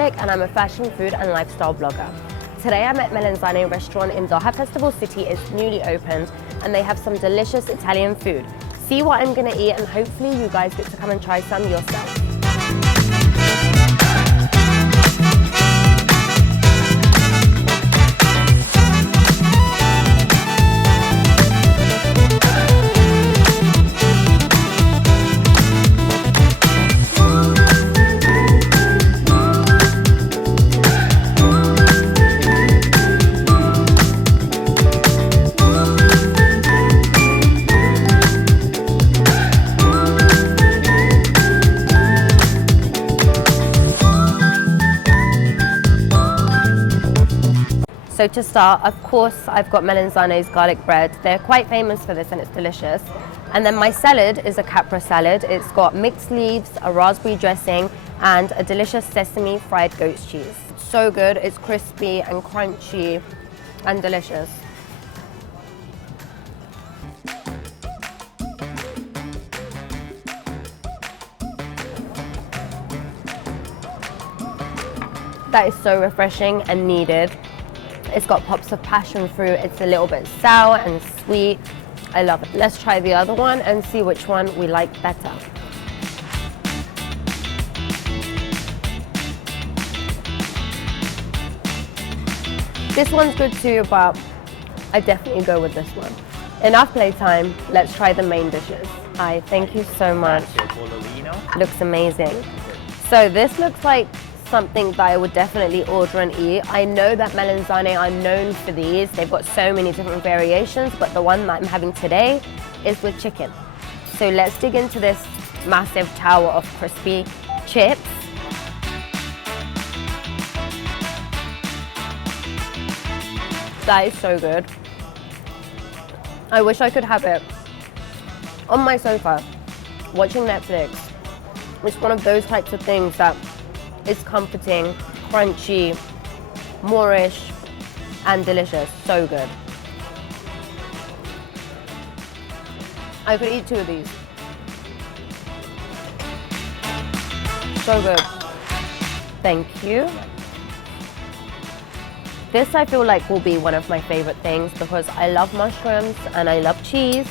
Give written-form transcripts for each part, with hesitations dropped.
Malik and I'm a fashion, food and lifestyle blogger. Today I'm at Melenzane restaurant in Doha Festival City. It's newly opened and they have some delicious Italian food. See what I'm gonna eat and hopefully you guys get to come and try some yourself. So to start, of course, I've got Melenzane's garlic bread. They're quite famous for this and it's delicious. And then my salad is a capra salad. It's got mixed leaves, a raspberry dressing, and a delicious sesame fried goat's cheese. It's so good, it's crispy and crunchy and delicious. That is so refreshing and needed. It's got pops of passion fruit. It's a little bit sour and sweet. I love it. Let's try the other one and see which one we like better. This one's good too, but I definitely go with this one. Enough playtime. Let's try the main dishes. Hi, thank you so much. Looks amazing. So this looks like something that I would definitely order and eat. I know that Melenzane are known for these. They've got so many different variations, but the one that I'm having today is with chicken. So let's dig into this massive tower of crispy chips. That is so good. I wish I could have it on my sofa, watching Netflix. It's one of those types of things that it's comforting, crunchy, Moorish, and delicious. So good. I could eat 2 of these. So good. Thank you. This I feel like will be one of my favorite things because I love mushrooms and I love cheese.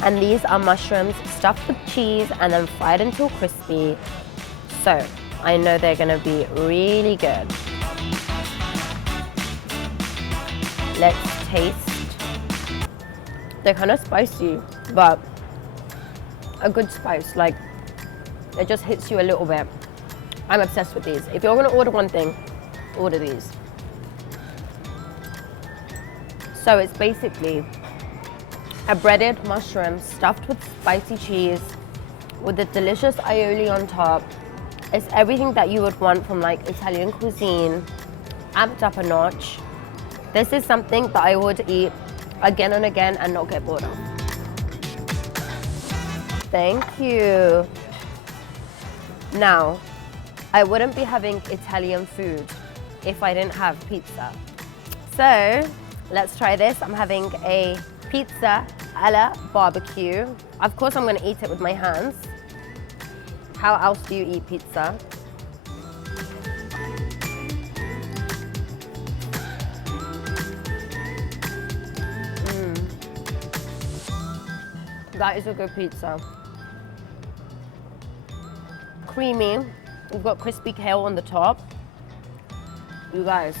And these are mushrooms stuffed with cheese and then fried until crispy. So I know they're gonna be really good. Let's taste. They're kind of spicy, but a good spice. Like, it just hits you a little bit. I'm obsessed with these. If you're gonna order one thing, order these. So it's basically a breaded mushroom stuffed with spicy cheese with a delicious aioli on top. It's everything that you would want from like Italian cuisine, amped up a notch. This is something that I would eat again and again and not get bored of. Thank you. Now, I wouldn't be having Italian food if I didn't have pizza. So, let's try this. I'm having a pizza alla barbecue. Of course, I'm gonna eat it with my hands. How else do you eat pizza? That is a good pizza. Creamy. We've got crispy kale on the top. You guys,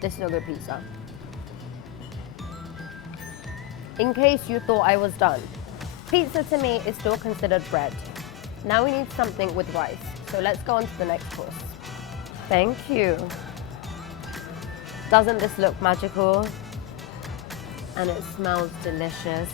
this is a good pizza. In case you thought I was done, pizza to me is still considered bread. Now we need something with rice. So let's go on to the next course. Thank you. Doesn't this look magical? And it smells delicious.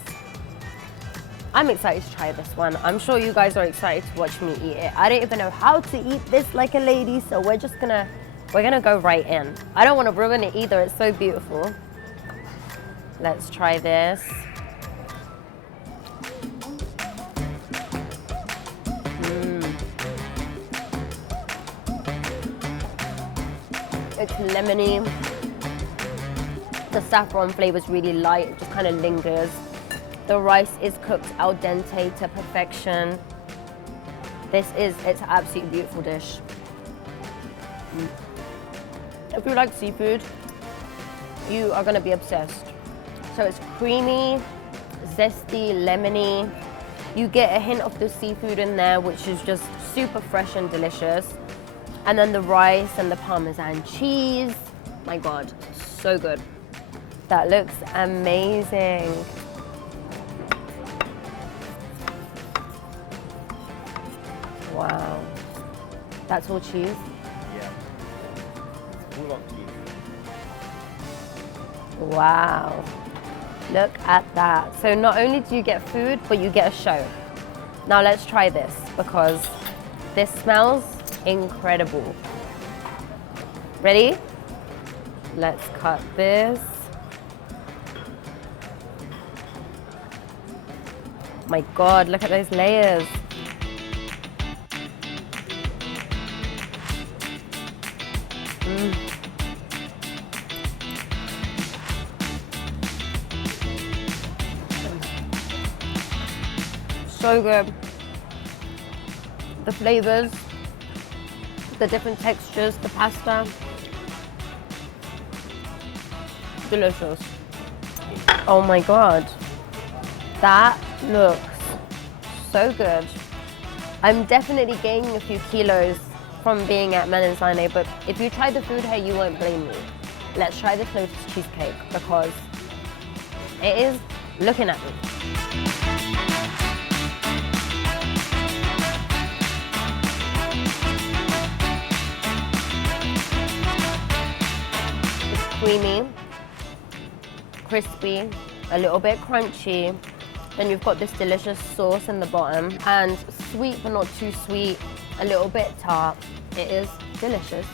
I'm excited to try this one. I'm sure you guys are excited to watch me eat it. I don't even know how to eat this like a lady, so we're gonna go right in. I don't want to ruin it either. It's so beautiful. Let's try this. It's lemony. The saffron flavor is really light, it just kind of lingers. The rice is cooked al dente to perfection. It's an absolutely beautiful dish. If you like seafood, you are gonna be obsessed. So it's creamy, zesty, lemony. You get a hint of the seafood in there, which is just super fresh and delicious. And then the rice and the Parmesan cheese. My God, so good. That looks amazing. Wow. That's all cheese? Yeah. Full of cheese. Wow. Look at that. So not only do you get food, but you get a show. Now let's try this because this smells incredible. Ready? Let's cut this. My God, look at those layers. So good. The flavors, the different textures, the pasta. Delicious. Oh my God. That looks so good. I'm definitely gaining a few kilos from being at Melenzane, but if you try the food here, you won't blame me. Let's try this lotus cheesecake because it is looking at me. Creamy, crispy, a little bit crunchy. Then you've got this delicious sauce in the bottom and sweet but not too sweet, a little bit tart. It is delicious.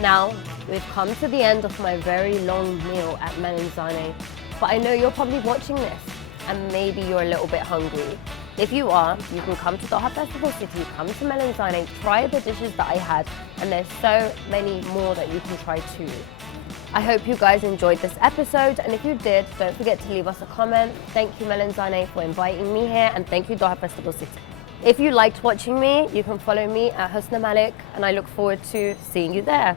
Now, we've come to the end of my very long meal at Melenzane, but I know you're probably watching this and maybe you're a little bit hungry. If you are, you can come to Doha Festival City, come to Melenzane, try the dishes that I had, and there's so many more that you can try too. I hope you guys enjoyed this episode, and if you did, don't forget to leave us a comment. Thank you Melenzane for inviting me here, and thank you Doha Festival City. If you liked watching me, you can follow me at Husnaa Malik, and I look forward to seeing you there.